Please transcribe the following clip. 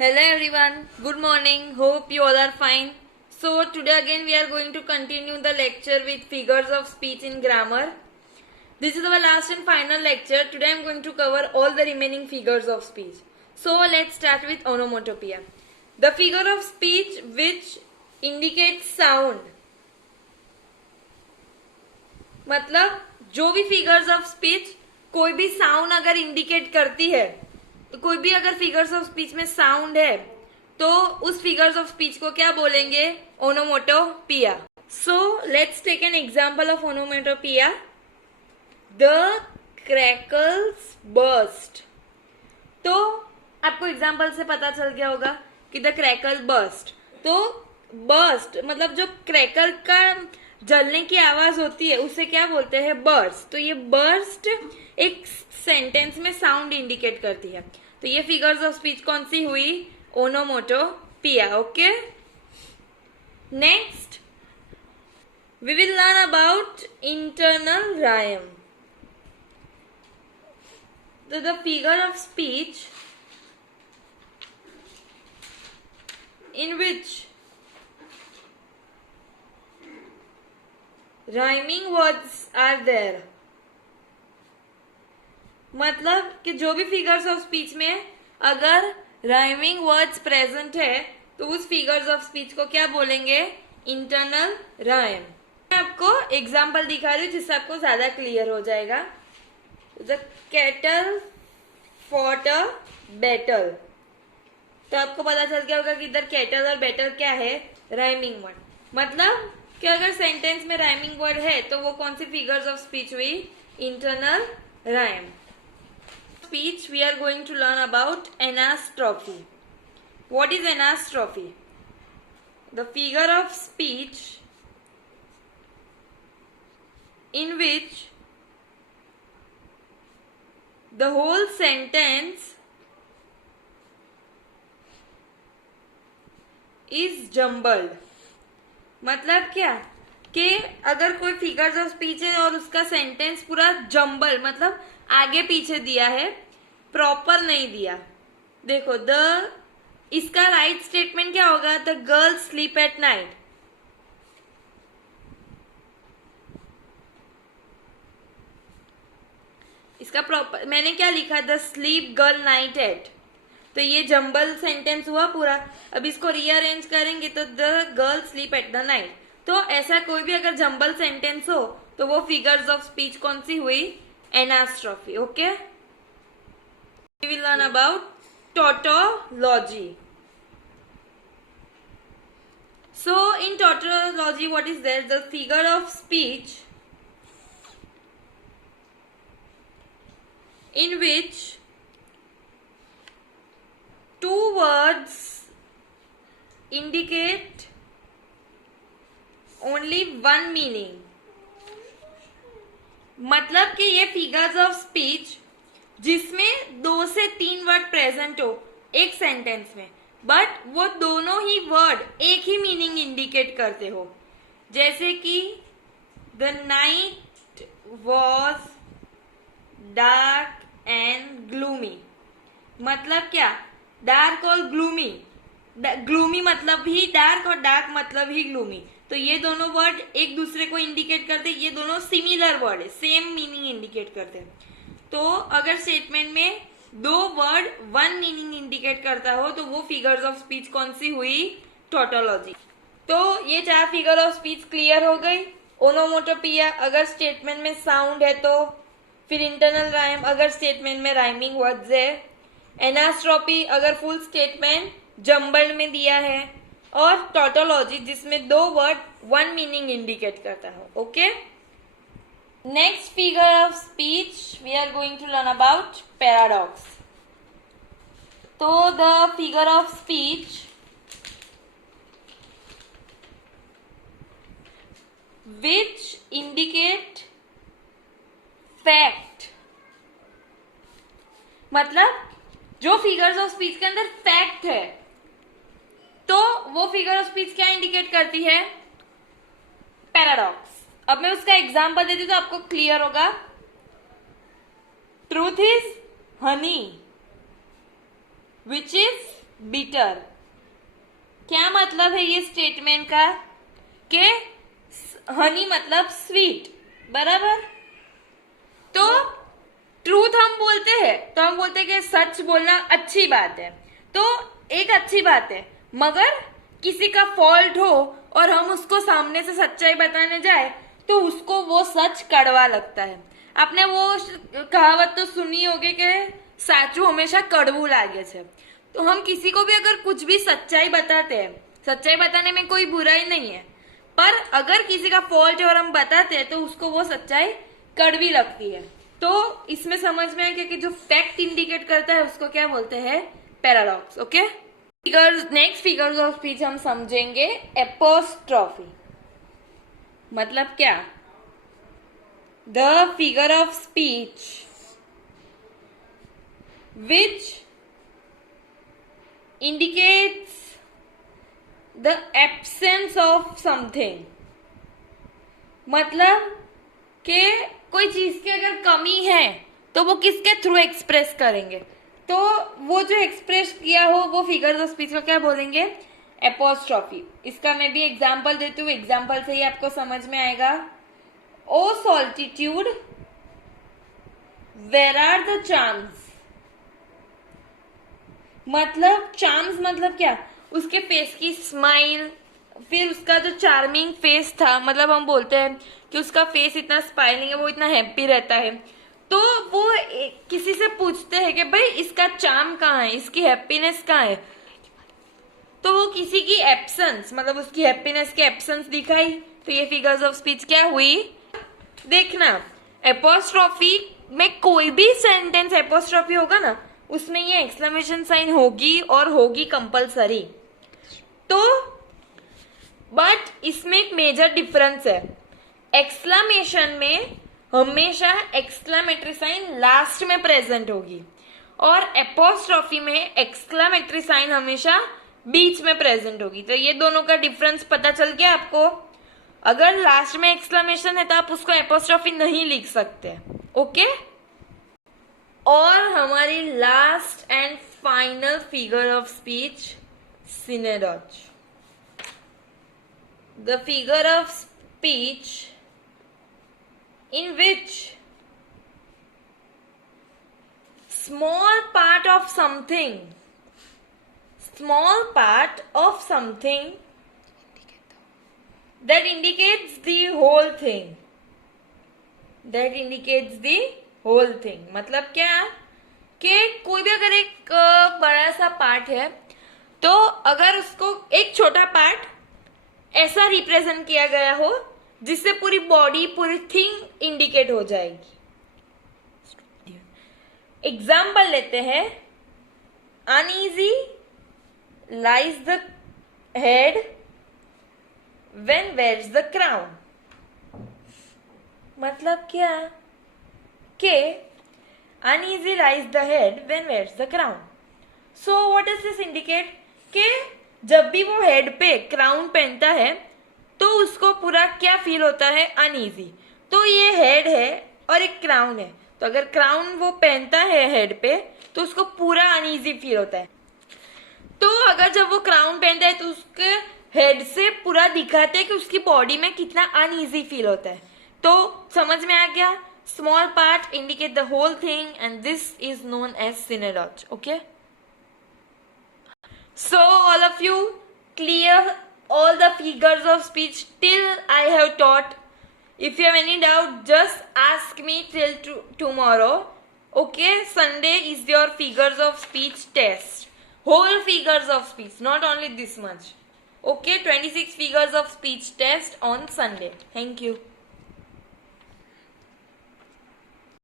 Hello everyone, good morning. Hope you all are fine. So today again we are going to continue the lecture with figures of speech in grammar. This is our last and final lecture. Today I am going to cover all the remaining figures of speech. So let's start with onomatopoeia. The figure of speech which indicates sound. मतलब जो भी figures of speech कोई भी sound अगर indicate करती है, तो कोई भी अगर फिगर्स ऑफ स्पीच में साउंड है तो उस फिगर्स ऑफ स्पीच को क्या बोलेंगे? Onomatopoeia. So let's take an example of onomatopoeia. The crackles burst. तो आपको एग्जांपल से पता चल गया होगा कि द क्रैकल बर्स्ट. तो बर्स्ट मतलब जो क्रैकल का जलने की आवाज होती है उसे क्या बोलते हैं? बर्स्ट. तो ये बर्स्ट एक सेंटेंस में साउंड इंडिकेट करती है. तो ये फिगर्स ऑफ स्पीच कौन सी हुई? Onomatopoeia. Okay, next we will learn about internal rhyme. तो the figure of speech in which rhyming words are there. मतलब कि जो भी फिगर्स ऑफ स्पीच में अगर राइमिंग वर्ड्स प्रेजेंट है तो उस फिगर्स ऑफ स्पीच को क्या बोलेंगे? Internal rhyme. मैं आपको एग्जांपल दिखा रही हूँ जिससे आपको ज्यादा क्लियर हो जाएगा. The cattle fought a battle. तो आपको पता चल गया होगा कि इधर कैटल और बैटल क्या है? Rhyming word. मतलब कि अगर सेंटेंस में राइमिंग वर्ड है तो वो कौन सी फिगर्स ऑफ स्पीच हुई? Internal rhyme. Speech we are going to learn about anastrophe. What is anastrophe? The figure of speech in which the whole sentence is jumbled. मतलब क्या कि अगर कोई फिगर्स ऑफ स्पीच है और उसका सेंटेंस पूरा जम्बल मतलब आगे पीछे दिया है, प्रॉपर नहीं दिया. देखो इसका राइट स्टेटमेंट क्या होगा? The girls sleep at night. इसका प्रॉपर मैंने क्या लिखा? The sleep girl night at. तो ये जंबल सेंटेंस हुआ पूरा. अब इसको रीअरेंज करेंगे तो the girl sleep at the night. तो ऐसा कोई भी अगर जंबल सेंटेंस हो तो वो फिगर्स ऑफ स्पीच कौन सी हुई? Anastrophe. Okay, we will learn about tautology. So in tautology what is there? The figure of speech in which two words indicate only one meaning. मतलब कि ये फिगर्स ऑफ स्पीच जिसमें 2 से 3 word present हो एक सेंटेंस में, but वो दोनों ही वर्ड एक ही मीनिंग इंडिकेट करते हो. जैसे कि the night was dark and gloomy. मतलब क्या? डार्क और ग्लूमी. ग्लूमी मतलब ही डार्क और डार्क मतलब ही ग्लूमी. तो ये दोनों वर्ड एक दूसरे को इंडिकेट करते. ये दोनों सिमिलर वर्ड है, सेम मीनिंग इंडिकेट करते हैं. तो अगर स्टेटमेंट में 2 वर्ड 1 मीनिंग इंडिकेट करता हो तो वो फिगर्स ऑफ स्पीच कौन सी हुई? टॉटोलॉजी. तो ये 4 फिगर ऑफ स्पीच क्लियर हो गई. ओनोमोटोपिया अगर स्टेटमेंट में साउंड है तो, फिर इंटरनल राइम अगर स्टेटमेंट में राइमिंग वर्ड्स है, एनास्ट्रॉपी अगर फुल स्टेटमेंट जम्बल्ड में दिया है, और टॉटोलॉजी जिसमें 2 वर्ड 1 मीनिंग इंडिकेट करता हो. Okay, next figure of speech we are going to learn about paradox. तो the figure of speech which indicate fact. मतलब जो फिगर्स ऑफ स्पीच के अंदर फैक्ट है तो वो फिगर ऑफ स्पीच क्या इंडिकेट करती है? पैराडॉक्स. अब मैं उसका एग्जांपल देती हूँ तो आपको क्लियर होगा. Truth is Honey, which is bitter. क्या मतलब है ये स्टेटमेंट का कि हनी मतलब स्वीट, बराबर। तो ट्रूथ हम बोलते हैं तो हम बोलते हैं कि सच बोलना अच्छी बात है, तो एक अच्छी बात है, मगर किसी का फॉल्ट हो और हम उसको सामने से सच्चाई बताने जाए तो उसको वो सच कड़वा लगता है। आपने वो कहावत तो सुनी होगी कि साचू हमेशा कड़वू लागे छे। तो हम किसी को भी अगर कुछ भी सच्चाई बताते हैं, सच्चाई बताने में कोई बुराई नहीं है, पर अगर किसी का फॉल्ट है और हम बताते हैं तो उसको वो सच्चाई कड़वी लगती है। तो इसमें समझ में आया कि जो फैक्ट इंडिकेट करता है उसको क्या बोलते हैं, paradox. Okay, figures, next figures of speech हम समझेंगे। एपोस्ट्रॉफी मतलब क्या? The figure of speech which indicates the absence of something। मतलब कि कोई चीज की अगर कमी है तो वो किसके थ्रू एक्सप्रेस करेंगे, तो वो जो एक्सप्रेस किया हो वो फिगर्स ऑफ स्पीच को क्या बोलेंगे, एपोस्ट्रॉफी। इसका मैं भी एग्जांपल देती हूँ, एग्जांपल से ही आपको समझ में आएगा। ओ सॉल्टिट्यूड वेयर आर द चार्म्स। मतलब चार्म्स मतलब क्या, उसके फेस की स्माइल, फिर उसका जो चार्मिंग फेस था, मतलब हम बोलते हैं कि उसका फेस इतना स्माइलिंग है, वो इतना हैप्पी रहता है। तो वो किसी से पूछते हैं कि भाई इसका चार्म कहाँ है, इसकी हैप्पीनेस कहाँ है, तो वो किसी की एब्सेंस, मतलब उसकी हैप्पीनेस की एब्सेंस दिखाई। तो ये फिगर्स ऑफ स्पीच क्या हुई, देखना। एपोस्ट्रॉफी में कोई भी सेंटेंस एपोस्ट्रॉफी होगा ना, उसमें ये एक्सक्लेमेशन साइन होगी और होगी कंपलसरी। तो बट इसमें एक मेजर डिफरेंस है, एक्सक्लेमेशन में हमेशा एक्सक्लेमेटरी साइन लास्ट में प्रेजेंट होगी और एपोस्ट्रॉफी में एक्सक्लेमेटरी साइन हमेशा बीच में प्रेजेंट होगी। तो ये दोनों का डिफरेंस पता चल गया आपको। अगर लास्ट में एक्सक्लेमेशन है तो आप उसको एपोस्ट्रॉफी नहीं लिख सकते। ओके, और हमारी last and final figure of speech, synecdoche. The figure of speech in which small part of something that indicates the whole thing, मतलब क्या कि कोई भी अगर एक बड़ा सा पार्ट है तो अगर उसको एक छोटा पार्ट ऐसा रिप्रेजेंट किया गया हो जिससे पूरी बॉडी, पूरी थिंग इंडिकेट हो जाएगी। एग्जाम्पल लेते हैं, uneasy lies the head when wears the crown. मतलब क्या कि uneasy lies the head when wears the crown. So what does this indicate कि जब भी वो हेड पे क्राउन पहनता है तो उसको पूरा क्या फील होता है, अनईजी। तो ये हेड है और एक क्राउन है, तो अगर क्राउन वो पहनता है हेड पे तो उसको पूरा अनईजी फील होता है। तो अगर जब वो क्राउन पहनता है तो उसके हेड से पूरा दिखाते हैं कि उसकी बॉडी में कितना अनईजी फील होता है। तो समझ में आ गया, small part indicate the whole thing and this is known as synecdoche. Okay, so all of you clear all the figures of speech till I have taught. If you have any doubt, just ask me till tomorrow. Okay, Sunday is your figures of speech test. Whole figures of speech, not only this much. Okay, 26 figures of speech test on Sunday. Thank you.